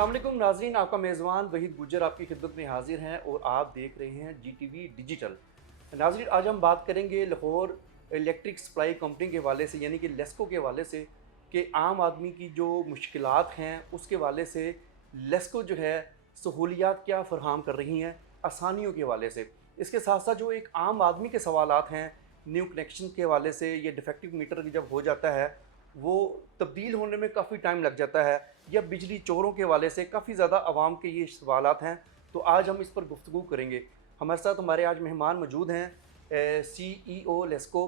अस्सलाम वालेकुम नाज़रीन, आपका मेज़बान वहीद गुज्जर आपकी खिदमत में हाज़िर हैं और आप देख रहे हैं GTV डिजिटल। नाज़रीन, आज हम बात करेंगे लाहौर इलेक्ट्रिक सप्लाई कंपनी के हवाले से, यानी कि लेस्को के हवाले से, कि आम आदमी की जो मुश्किलात हैं उसके हवाले से लेस्को जो है सहूलियात क्या फ़राहम कर रही हैं आसानियों के हवाले से। इसके साथ साथ जो एक आम आदमी के सवालात हैं न्यू कनेक्शन के हवाले से, ये डिफेक्टिव मीटर जब हो जाता है वो तब्दील होने में काफ़ी टाइम लग जाता है, या बिजली चोरों के हवाले से काफ़ी ज़्यादा आवाम के ये सवालात हैं। तो आज हम इस पर गुफ्तगू करेंगे। हमारे साथ हमारे आज मेहमान मौजूद हैं CEO लेस्को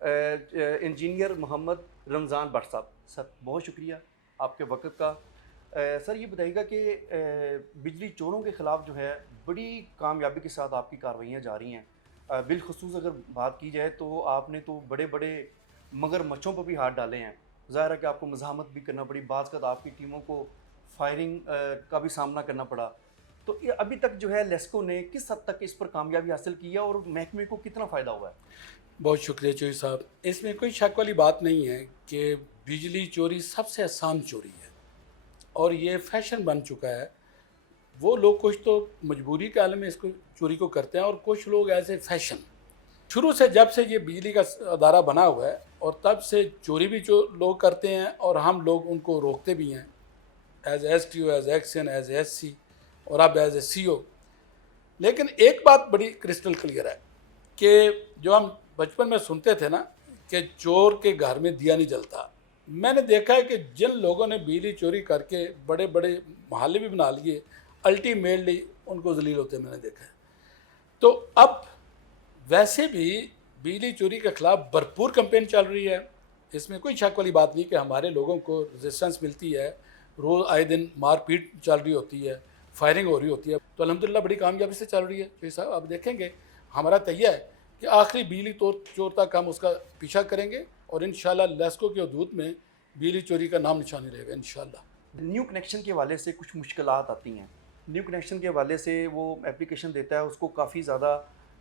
इंजीनियर मोहम्मद रमज़ान भट्ट साहब। सर, बहुत शुक्रिया आपके वक़्त का। सर, ये बताइएगा कि बिजली चोरों के ख़िलाफ़ जो है बड़ी कामयाबी के साथ आपकी कार्रवाइयाँ जारी हैं। बिलख़ुसूस अगर बात की जाए तो आपने तो बड़े बड़े मगरमच्छों पर भी हाथ डाले हैं। ज़ाहिर है कि आपको मज़ाहमत भी करना पड़ी, बाज़ आपकी टीमों को फायरिंग का भी सामना करना पड़ा। तो ये अभी तक जो है लेस्को ने किस हद तक इस पर कामयाबी हासिल की है और महकमे को कितना फ़ायदा हुआ है? बहुत शुक्रिया चोरी साहब। इसमें कोई शक वाली बात नहीं है कि बिजली चोरी सबसे आसान चोरी है और ये फैशन बन चुका है। वो लोग कुछ तो मजबूरी के आलम में इसको चोरी को करते हैं और कुछ लोग ऐसे फैशन। शुरू से जब से ये बिजली का अदारा बना हुआ है और तब से चोरी भी जो लोग करते हैं और हम लोग उनको रोकते भी हैं, as STO, as action, as SC और अब एज CO। लेकिन एक बात बड़ी क्रिस्टल क्लियर है कि जो हम बचपन में सुनते थे ना कि चोर के घर में दिया नहीं जलता। मैंने देखा है कि जिन लोगों ने बिजली चोरी करके बड़े बड़े मोहल्ले भी बना लिए, अल्टीमेटली उनको जलील होते मैंने देखा है। तो अब वैसे भी बिजली चोरी के खिलाफ भरपूर कैंपेन चल रही है। इसमें कोई शक वाली बात नहीं कि हमारे लोगों को रेजिस्टेंस मिलती है। रोज़ आए दिन मारपीट चल रही होती है, फायरिंग हो रही होती है। तो अल्हम्दुलिल्लाह बड़ी कामयाबी से चल रही है। तो साहब आप देखेंगे हमारा तैयार है कि आखिरी बिजली चोर तक हम उसका पीछा करेंगे और इंशाल्लाह लेस्को के हदूद में बिजली चोरी का नाम निशान नहीं रहेगा इंशाल्लाह। न्यू कनेक्शन के हवाले से कुछ मुश्किलात आती हैं। न्यू कनेक्शन के हवाले से वो एप्लीकेशन देता है, उसको काफ़ी ज़्यादा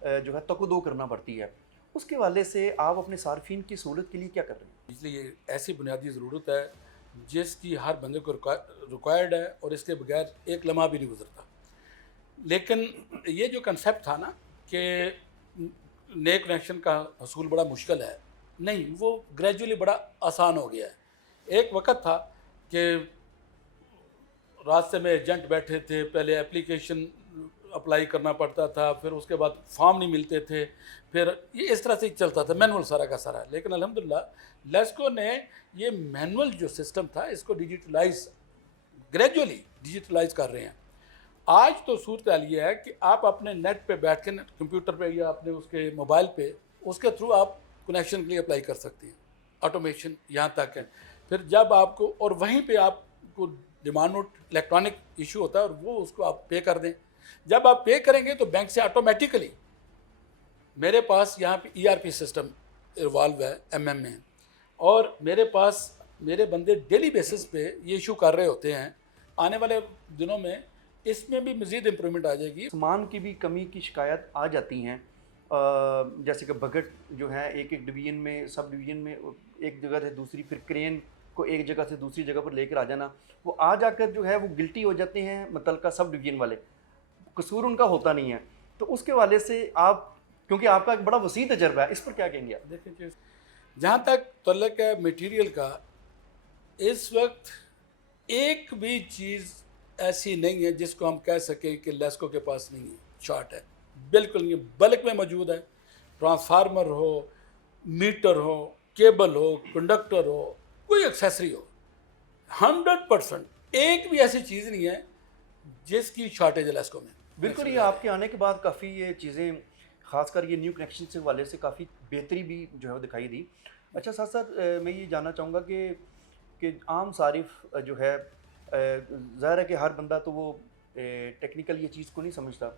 जो है तको-दो करना पड़ती है। उसके हवाले से आप अपने सार्फिन की सहूलत के लिए क्या कर रहे हैं? इसलिए ऐसी बुनियादी ज़रूरत है जिसकी हर बंदे को रिक्वायर्ड है और इसके बगैर एक लम्हा भी नहीं गुजरता। लेकिन ये जो कंसेप्ट था ना कि नए कनेक्शन का हसूल बड़ा मुश्किल है, नहीं, वो ग्रेजुअली बड़ा आसान हो गया है। एक वक्त था कि रास्ते में एजेंट बैठे थे, पहले एप्लीकेशन अप्लाई करना पड़ता था, फिर उसके बाद फॉर्म नहीं मिलते थे, फिर ये इस तरह से ही चलता था, मैनुअल सारा का सारा। लेकिन अल्हम्दुलिल्लाह लेस्को ने ये मैनुअल जो सिस्टम था इसको ग्रेजुअली डिजिटलाइज कर रहे हैं। आज तो सूरत हाल ये है कि आप अपने नेट पे बैठ के कंप्यूटर पे या अपने उसके मोबाइल पे उसके थ्रू आप कनेक्शन के लिए अप्लाई कर सकते हैं। ऑटोमेशन यहाँ तक है। फिर जब आपको और वहीं पे आपको डिमांड नोट इलेक्ट्रॉनिक इशू होता है और वो उसको आप पे कर दें। जब आप पे करेंगे तो बैंक से ऑटोमेटिकली मेरे पास यहाँ पे ERP सिस्टम इन्वॉल्व है MM में, और मेरे पास मेरे बंदे डेली बेसिस पे ये इशू कर रहे होते हैं। आने वाले दिनों में इसमें भी मज़ीद इम्प्रूवमेंट आ जाएगी। सामान की भी कमी की शिकायत आ जाती हैं। जैसे कि बकेट जो है एक एक डिवीज़न में, सब डिवीज़न में एक जगह से दूसरी, फिर क्रेन को एक जगह से दूसरी जगह पर लेकर आ जाना, वो आ जाकर जो है वो गिल्टी हो जाते हैं मुतलका सब डिवीज़न वाले, कसूर उनका होता नहीं है। तो उसके वाले से आप, क्योंकि आपका एक बड़ा वसी तजर्बा है, इस पर क्या कहेंगे आप? देखिए, जहाँ तक तल्लक है मटेरियल का, इस वक्त एक भी चीज़ ऐसी नहीं है जिसको हम कह सकें कि लेस्को के पास नहीं है, शॉर्ट है। बिल्कुल नहीं, बल्क में मौजूद है। ट्रांसफार्मर हो, मीटर हो, केबल हो, कंडक्टर हो, कोई एक्सेसरी हो, 100% एक भी ऐसी चीज़ नहीं है जिसकी शॉर्टेज है लेस्को में। बिल्कुल, ये आपके आने के बाद काफ़ी ये चीज़ें, ख़ासकर ये न्यू कनेक्शन से वाले से काफ़ी बेहतरी भी जो है वो दिखाई दी। अच्छा, साथ साथ मैं ये जानना चाहूँगा कि आम सारिफ जो है, ज़ाहिर है कि हर बंदा तो वो टेक्निकल ये चीज़ को नहीं समझता।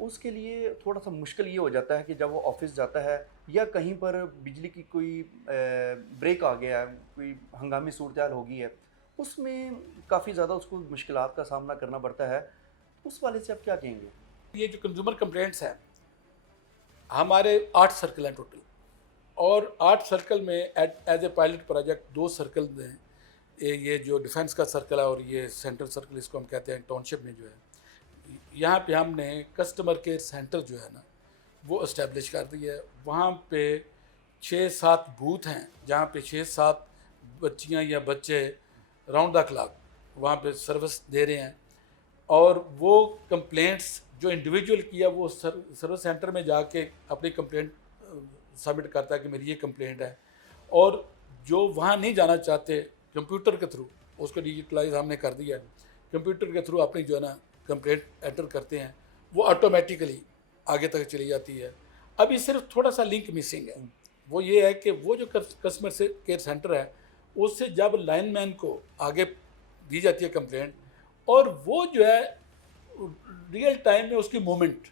उसके लिए थोड़ा सा मुश्किल ये हो जाता है कि जब वो ऑफिस जाता है या कहीं पर बिजली की कोई ब्रेक आ गया है, कोई हंगामी सूरत हाल हो गई है, उसमें काफ़ी ज़्यादा उसको मुश्किलात का सामना करना पड़ता है। उस वाले से आप क्या कहेंगे? ये जो कंज्यूमर कंप्लेंट्स हैं, हमारे 8 सर्कल हैं टोटल, और 8 सर्कल में as a pilot project 2 circle में ये जो डिफेंस का सर्कल है और ये सेंट्रल सर्कल इसको हम कहते हैं, टाउनशिप में जो है, यहाँ पे हमने कस्टमर केयर सेंटर जो है ना वो इस्टेब्लिश कर दिया है। वहाँ पे 6-7 बूथ हैं जहाँ पे 6-7 बच्चियाँ या बच्चे राउंड द क्लॉक वहाँ पे सर्विस दे रहे हैं। और वो कंप्लेंट्स जो इंडिविजुअल किया वो सर्विस सेंटर में जाके अपनी कंप्लेंट सबमिट करता है कि मेरी ये कंप्लेंट है। और जो वहाँ नहीं जाना चाहते, कंप्यूटर के थ्रू उसको डिजिटलाइज हमने कर दिया है। कंप्यूटर के थ्रू अपनी जो है ना कंप्लेंट एंटर करते हैं, वो ऑटोमेटिकली आगे तक चली जाती है। अभी सिर्फ थोड़ा सा लिंक मिसिंग है, वो ये है कि वो जो कस्टमर से केयर सेंटर है उससे जब लाइनमैन को आगे दी जाती है कंप्लेंट, और वो जो है रियल टाइम में उसकी मूवमेंट,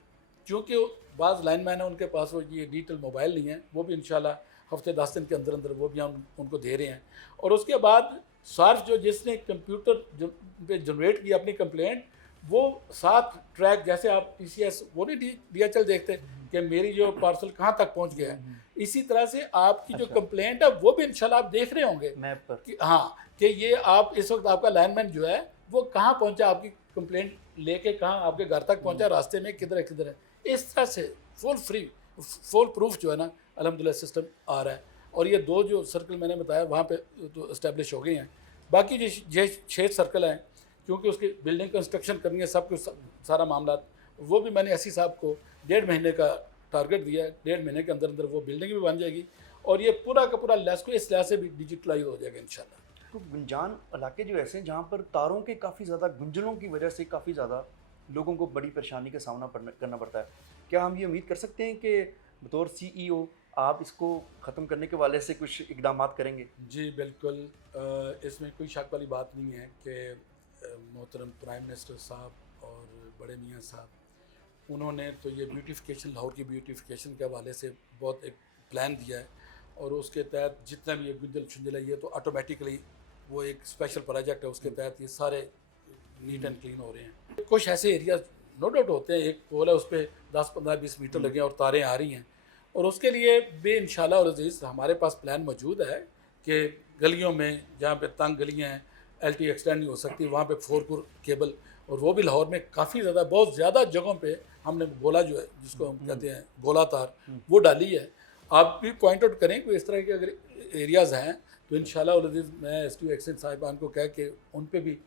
क्योंकि बाज़ लाइनमैन है उनके पास वो ये डिजिटल मोबाइल नहीं है, वो भी इंशाल्लाह हफ्ते 10 दिन के अंदर अंदर वो भी हम उनको दे रहे हैं। और उसके बाद सार्फ जो जिसने कंप्यूटर पे जनरेट किया अपनी कंप्लेंट, वो 7 ट्रैक, जैसे आप TCS वो नहीं DHL देखते कि मेरी जो पार्सल कहाँ तक पहुँच गया है, इसी तरह से आपकी जो कंप्लेंट है वो भी इंशाल्लाह आप देख रहे होंगे मैप पर कि हाँ कि ये आप इस वक्त आपका लाइनमैन जो है वो कहाँ पहुँचा, आपकी कंप्लेंट लेके कहाँ आपके घर तक पहुँचा, रास्ते में किधर है। इस तरह से फुल प्रूफ जो है ना अल्हम्दुलिल्लाह सिस्टम आ रहा है। और ये 2 जो सर्कल मैंने बताया वहाँ पे तो इस्टेब्लिश हो गई हैं। बाकी जो 6 सर्कल हैं, क्योंकि उसकी बिल्डिंग कंस्ट्रक्शन करनी है, सब कुछ सारा मामला, वो भी मैंने एससी साहब को 1.5 महीने का टारगेट दिया है। 1.5 महीने के अंदर अंदर वो बिल्डिंग भी बन जाएगी और ये पूरा का पूरा लेस्को इस लिहाज से भी डिजिटलाइज हो जाएगा इंशाल्लाह। तो गुंजान इलाके जो ऐसे हैं जहाँ पर तारों के काफ़ी ज़्यादा गुंजनों की वजह से काफ़ी ज़्यादा लोगों को बड़ी परेशानी का सामना करना पड़ता है, क्या हम ये उम्मीद कर सकते हैं कि बतौर CEO आप इसको ख़त्म करने के वाले से कुछ इकदाम करेंगे? जी बिल्कुल, इसमें कोई शक वाली बात नहीं है कि मोहतरम प्राइम मिनिस्टर साहब और बड़े मियाँ साहब उन्होंने तो ये ब्यूटिफिकेशन, लाहौर की ब्यूटिफिकेशन के हवाले से बहुत एक प्लान दिया है, और उसके तहत जितना भी ये गुंजल शुंजल है ये तो ऑटोमेटिकली वो एक स्पेशल प्रोजेक्ट है, उसके तहत ये सारे नीट एंड क्लीन हो रहे हैं। कुछ ऐसे एरिया नो डाउट होते हैं, एक पोल है उस पर 10-15-20 मीटर लगे और तारें आ रही हैं, और उसके लिए भी इंशाल्लाह और अज़ीज़ हमारे पास प्लान मौजूद है कि गलियों में जहाँ पे तंग गलियाँ हैं, LT एक्सटेंड नहीं हो सकती, वहाँ पे 4 कोर केबल, और वो भी लाहौर में काफ़ी ज़्यादा बहुत ज़्यादा जगहों पे हमने गोला जो है जिसको हम कहते हैं गोला तार वो डाली है। आप भी पॉइंट आउट करें कोई इस तरह के अगर एरियाज़ हैं तो इंशाल्लाह और अज़ीज़ मैं STO एक्शन साहिबान को कह के उन पे भी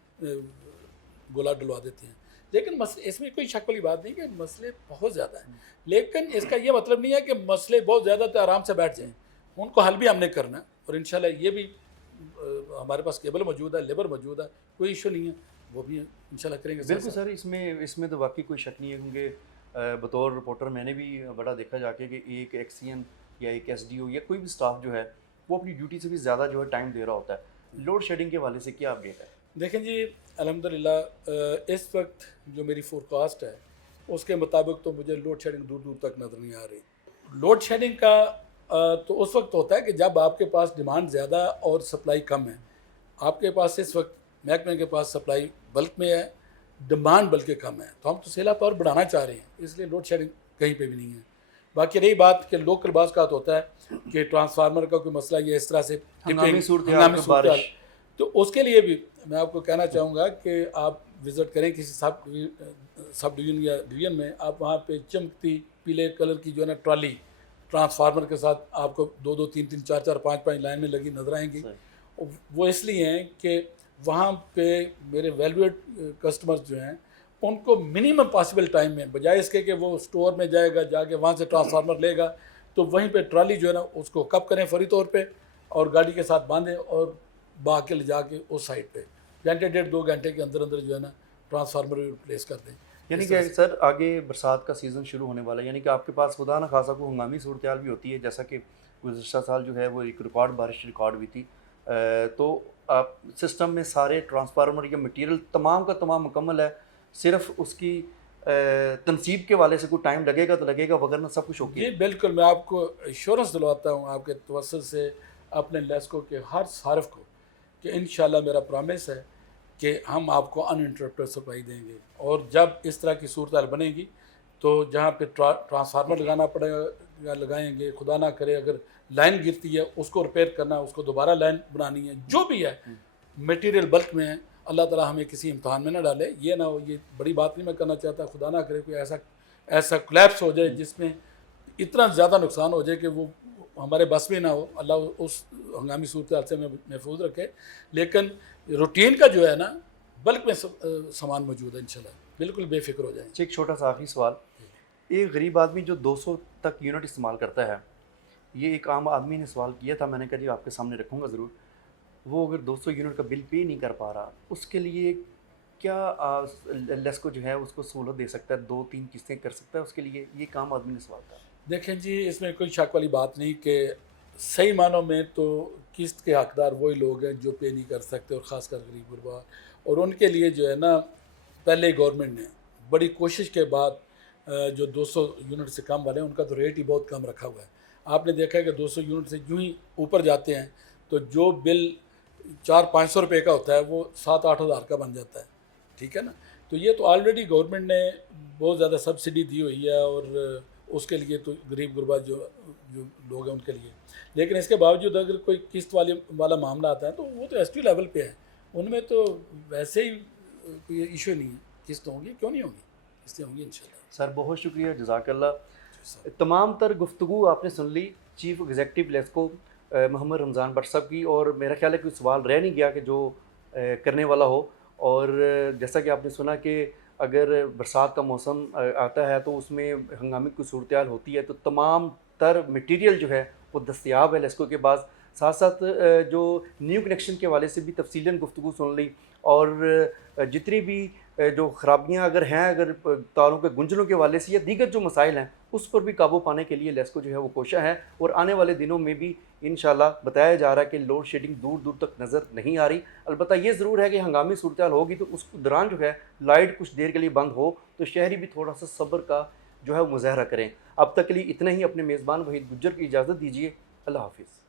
गोला डलवा देते हैं। लेकिन मसले इसमें कोई शक वाली बात नहीं कि मसले बहुत ज़्यादा हैं, लेकिन इसका ये मतलब नहीं है कि मसले बहुत ज़्यादा तो आराम से बैठ जाएं, उनको हल भी हमने करना है। और इंशाल्लाह ये भी हमारे पास केबल मौजूद है, लेबर मौजूद है, कोई इशू नहीं है, वो भी इंशाल्लाह करेंगे। बिल्कुल सर, इसमें तो वाकई कोई शक नहीं है, क्योंकि बतौर रिपोर्टर मैंने भी बड़ा देखा जाके कि एक XCM या एक SDO या कोई भी स्टाफ जो है वो अपनी ड्यूटी से भी ज़्यादा जो है टाइम दे रहा होता है। लोड शेडिंग के हवाले से क्या अपडेट है? देखें जी, अल्हम्दुलिल्लाह इस वक्त जो मेरी फोरकास्ट है उसके मुताबिक तो मुझे लोड शेडिंग दूर दूर तक नज़र नहीं आ रही। लोड शेडिंग का तो उस वक्त होता है कि जब आपके पास डिमांड ज़्यादा और सप्लाई कम है। आपके पास इस वक्त महकमे के पास सप्लाई बल्क में है, डिमांड बल्कि कम है, तो हम तो सेल पावर बढ़ाना चाह रहे हैं, इसलिए लोड शेडिंग कहीं पे भी नहीं है। बाकी रही बात कि लोकल बास का होता है कि ट्रांसफार्मर का कोई मसला ये इस तरह से हंगामी सूरत, तो उसके लिए भी मैं आपको कहना चाहूँगा कि आप विज़िट करें किसी सब डिवीज़न या डिवीज़न में, आप वहाँ पे चमकती पीले कलर की जो है ना ट्रॉली ट्रांसफार्मर के साथ आपको 2-2, 3-3, 4-4, 5-5 लाइन में लगी नजर आएंगी। वो इसलिए हैं कि वहाँ पे मेरे वैल्यूएड कस्टमर्स जो हैं उनको मिनिमम पॉसिबल टाइम में, बजाय इसके कि वो स्टोर में जाएगा, जाके वहाँ से ट्रांसफार्मर लेगा, तो वहीं पे ट्रॉली जो है ना उसको कब करें फौरी तौर पे और गाड़ी के साथ बांधें और बहा के ले जाके उस साइड पे घंटे 1.5-2 घंटे के अंदर अंदर जो है ना ट्रांसफार्मर रिप्लेस कर दें। यानी कि सर आगे बरसात का सीज़न शुरू होने वाला है, यानी कि आपके पास खुदा न खासा को हंगामी सूरत हाल भी होती है, जैसा कि गुज़श्ता साल जो है वो एक रिकॉर्ड बारिश रिकॉर्ड हुई थी, तो आप सिस्टम में सारे ट्रांसफार्मर या मटीरियल तमाम का तमाम मुकम्मल है, सिर्फ उसकी तनसीब के वाले से कोई टाइम लगेगा तो लगेगा, वगरना सब कुछ ओके? जी बिल्कुल, मैं आपको एश्योरेंस दिलवाता हूँ आपके तवस्सुल से अपने लेस्को के हर सार्फ को कि इंशाल्लाह मेरा प्रॉमिस है कि हम आपको अनइंटरप्टेड सप्लाई देंगे। और जब इस तरह की सूरत हाल बनेगी तो जहाँ पे ट्रांसफार्मर लगाना पड़ेगा लगाएंगे, खुदा ना करे अगर लाइन गिरती है उसको रिपेयर करना, उसको दोबारा लाइन बनानी है, जो भी है मटेरियल बल्क में है, अल्लाह ताला हमें किसी इम्तहान में ना डाले। ये ना हो, ये बड़ी बात नहीं मैं करना चाहता, खुदा ना करे कोई ऐसा ऐसा कोलैप्स हो जाए जिसमें इतना ज़्यादा नुकसान हो जाए कि वो हमारे बस में ना हो। अल्लाह उस हंगामी सूरत हाल से हमें महफूज रखे। लेकिन रूटीन का जो है ना, बल्क में सामान मौजूद है, इंशाल्लाह बिल्कुल बेफिक्र हो जाएंगे। एक छोटा सा आखिरी सवाल, एक गरीब आदमी जो 200 तक यूनिट इस्तेमाल करता है, ये एक आम आदमी ने सवाल किया था, मैंने कहा जी आपके सामने रखूँगा ज़रूर। वो अगर 200 यूनिट का बिल पे नहीं कर पा रहा, उसके लिए क्या लेस्को जो है उसको सहूलत दे सकता है, 2-3 किस्तें कर सकता है उसके लिए? ये एक आम आदमी ने सवाल था। देखें जी, इसमें कोई शक वाली बात नहीं कि सही मानों में तो किस्त के हकदार वही लोग हैं जो पे नहीं कर सकते, और ख़ासकर गरीब गुरबा। और उनके लिए जो है ना, पहले गवर्नमेंट ने बड़ी कोशिश के बाद जो 200 यूनिट से कम वाले हैं उनका तो रेट ही बहुत कम रखा हुआ है। आपने देखा है कि 200 यूनिट से यूं ही ऊपर जाते हैं तो जो बिल 400-500 रुपये का होता है वो 7-8 हज़ार का बन जाता है, ठीक है ना। तो ये तो ऑलरेडी गवर्नमेंट ने बहुत ज़्यादा सब्सिडी दी हुई है, और उसके लिए तो गरीब गुरबा जो जो लोग हैं उनके लिए। लेकिन इसके बावजूद अगर कोई किस्त वाला मामला आता है तो वो तो एसटी लेवल पे है, उनमें तो वैसे ही कोई इशू नहीं है। किस्त होंगी, क्यों नहीं होंगी, किस्तें होंगी इंशाल्लाह। सर बहुत शुक्रिया, जज़ाकल्लाह। सर तमाम तर गुफ्तगू आपने सुन ली चीफ़ एग्जेक्टिव लेस्को मोहम्मद रमज़ान भट्ट साहब की, और मेरा ख्याल है कोई सवाल रह नहीं गया कि जो करने वाला हो। और जैसा कि आपने सुना कि अगर बरसात का मौसम आता है तो उसमें हंगामी की सूरत हाल होती है, तो तमाम तर मटीरियल जो है वो दस्तियाब है लेस्को के पास। साथ साथ जो न्यू कनेक्शन के हवाले से भी तफसीलन गुफ्तगू सुन ली, और जितनी भी जो ख़राबियाँ अगर हैं, अगर तारों के गुंजलों के हवाले से या दीगर जो मसाइल हैं उस पर भी काबू पाने के लिए लेस्को जो है वो कोशा है। और आने वाले दिनों में भी इंशाल्लाह बताया जा रहा है कि लोड शेडिंग दूर दूर तक नज़र नहीं आ रही। अलबत्ता ये ज़रूर है कि हंगामी सूरत हाल होगी तो उस दौरान जो है लाइट कुछ देर के लिए बंद हो तो शहरी भी थोड़ा सा सब्र का जो है मुज़ाहरा करें। अब तक के लिए इतना ही। अपने मेज़बान वहीद गुज्जर की इजाज़त दीजिए। अल्लाह हाफिज़।